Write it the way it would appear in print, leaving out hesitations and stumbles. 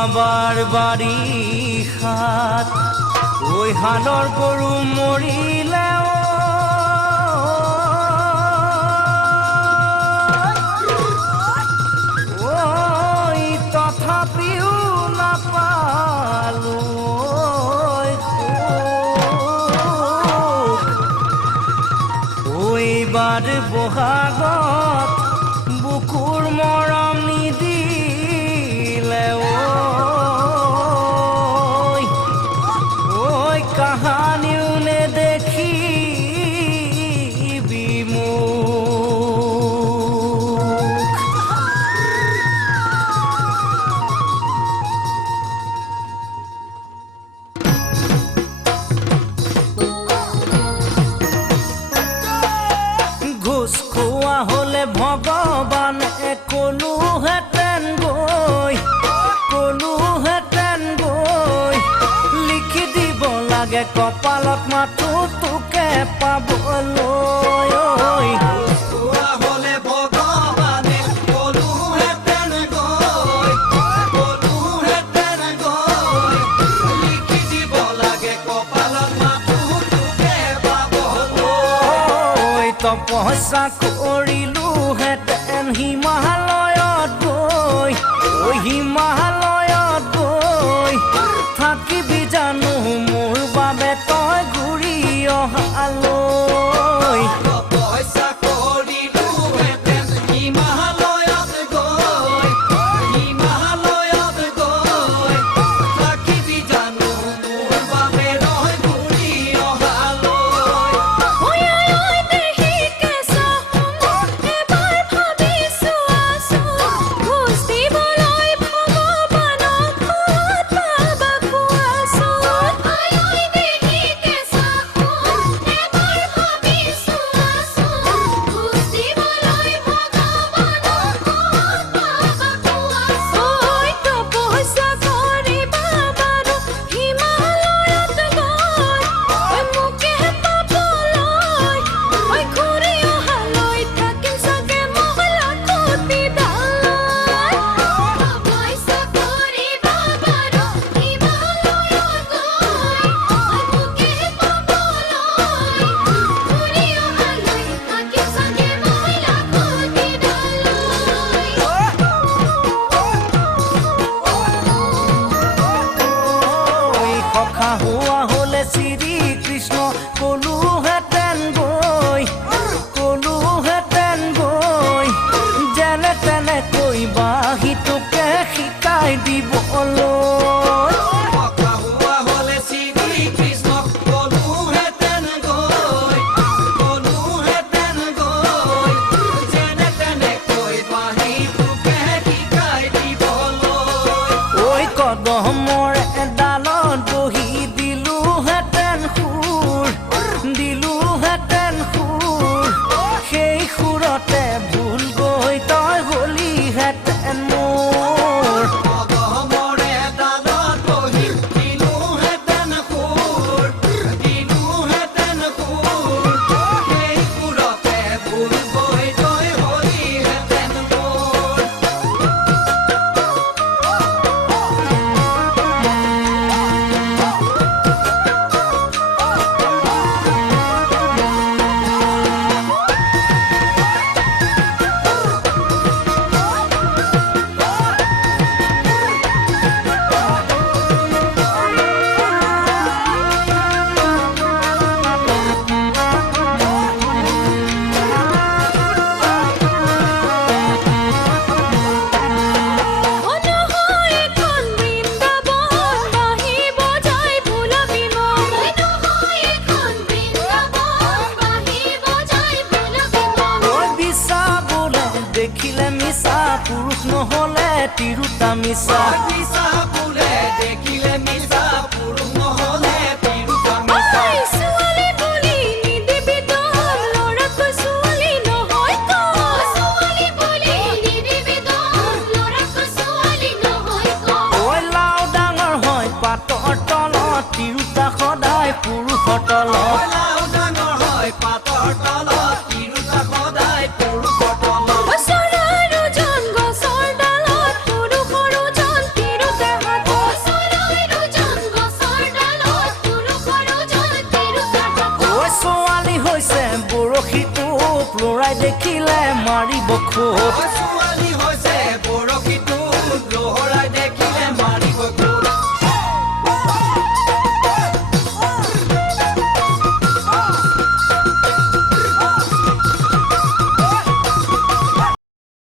যোৱাবাৰ বাৰিষাত ঐ হালৰ গৰু মৰিলে ঐ তথাপিও নাপালো এইবাৰ বহাগত বুকুৰ মৰম নিদিলে ঐ কাহানিও নেদেখি বিমুখ ঘোষ খোৱা হলে ভগৱানে কলোহেঁতেন গৈ লিখি দিব লাগে কপালত মাথো তোকে পাবলৈ তপস্যা কৰিলোহেঁতেন হিমালয়ত গৈ থাকিবি জানো মোৰ বাবে তই ঘূৰি অহালৈ তপস্যা কৰিলোহেঁতেন হিমালয়ত গৈ থাকিবি জানো মোৰ বাবে তই ঘূৰি হোৱা হলে শ্ৰী কৃষ্ণ কলোহেঁতেন গৈ যেনে তেনে কৈ বাঁহীটোকে শিকাই দিবলৈ ঐ কদমৰ এডালত বহি দিলোহেঁতেন সুৰ সেই সুৰতে ভুল গৈ তই হলিহেঁতেন মোৰ দেখিলে মিছা পুৰুষ নহলে তিৰুতা মিছা দেখিলে মিছা পুৰুষ নহলে তিৰুতা মিছা ছোৱালী বুলি নিদিবি তই ল'ৰাকৈ ছোৱালী নহয় ঐ লাও ডাঙৰ হয় পাতৰ তলত তিৰুতা সদায় পুৰুষৰ তলত পুৰুষৰ তলত দেখিলে মাৰিব খুব